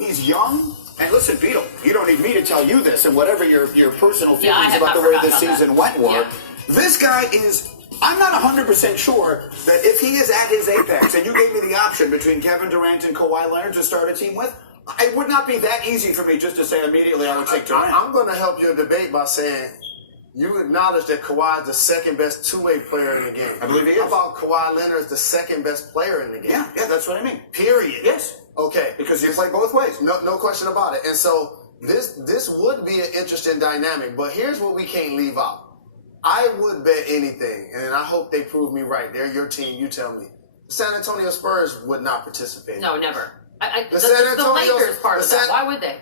He's young. And listen, Beetle, you don't need me to tell you this, and whatever your personal feelings about the way this season went were, this guy is, I'm not 100% sure that if he is at his apex, and you gave me the option between Kevin Durant and Kawhi Leonard to start a team with, it would not be that easy for me just to say immediately I would take Durant. I'm going to help your debate by saying you acknowledge that Kawhi is the second best two-way player in the game. I believe he is. How about Kawhi Leonard is the second best player in the game? Yeah, that's what I mean. Period. Yes. Okay. Because you play both ways. No question about it. And so this would be an interesting dynamic, but here's what we can't leave out. I would bet anything, and I hope they prove me right. They're your team, you tell me. The San Antonio Spurs would not participate. No, never. The Lakers part of that. Why would they?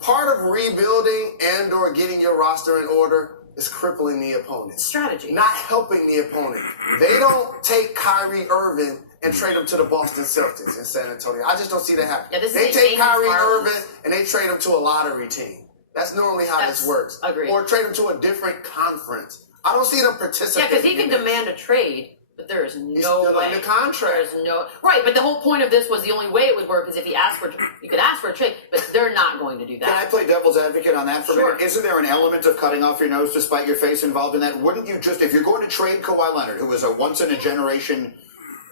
Part of rebuilding and or getting your roster in order is crippling the opponent. Strategy. Not helping the opponent. They don't take Kyrie Irving and trade him to the Boston Celtics in San Antonio. I just don't see that happening. Yeah, they take Kyrie Irving and they trade him to a lottery team. That's normally how this works. Agreed. Or trade him to a different conference. I don't see them participating. Yeah, because he can demand a trade, but there is no way. Under contract. There's no right. But the whole point of this was the only way it would work is if he asked for. You could ask for a trade, but they're not going to do that. Can I play devil's advocate on that for a minute? Isn't there an element of cutting off your nose to spite your face involved in that? Wouldn't you just, if you're going to trade Kawhi Leonard, who is a once-in-a-generation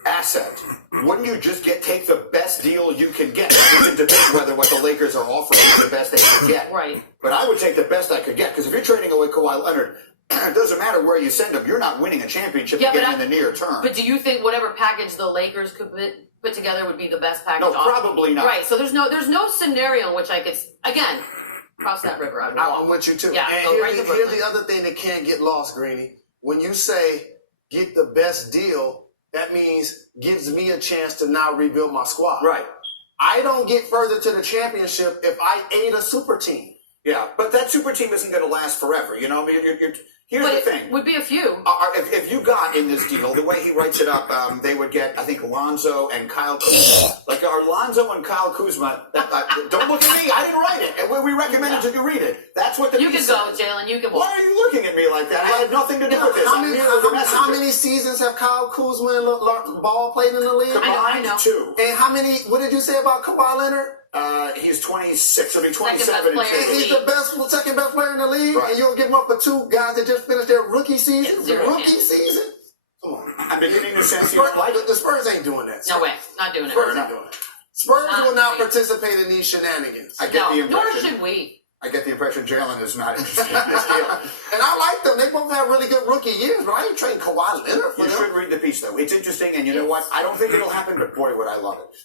asset, wouldn't you just take the best deal you can get? You can debate whether what the Lakers are offering is the best they can get. Right. But I would take the best I could get, because if you're trading away Kawhi Leonard, it doesn't matter where you send him. You're not winning a championship again in the near term. But do you think whatever package the Lakers could put together would be the best package? No, probably not. Right. So there's no scenario in which I could again cross that river. I'm with you too. Yeah. And here's the other thing that can't get lost, Greeny. When you say get the best deal, that means gives me a chance to now rebuild my squad. Right. I don't get further to the championship if I aid a super team. Yeah, but that super team isn't going to last forever. You know, I mean, here's the thing. It would be a few. If you got in this deal, the way he writes it up, they would get, I think, Lonzo and Kyle Kuzma. Like, are Lonzo and Kyle Kuzma, don't look at me, I didn't write it. We recommended you read it. That's what the You can go, Jalen, you can walk. Why are you looking at me like that? I had nothing to do with this. How many seasons have Kyle Kuzma and Ball played in the league? I know. 2. And what did you say about Kawhi Leonard? He's 26. He'll be 27. He's the second best player in the league, right. And you'll give him up for two guys that just finished their rookie season. Come on. I'm beginning to sense the Spurs ain't doing that. No way, not doing it. Spurs ain't doing it. Spurs will not participate in these shenanigans. I get the impression. Nor should we. I get the impression Jalen is not interested in this deal. And I like them. They both have really good rookie years, but I ain't trading Kawhi Leonard for them. You should read the piece, though. It's interesting, and you know what? I don't think it'll happen, but boy, would I love it.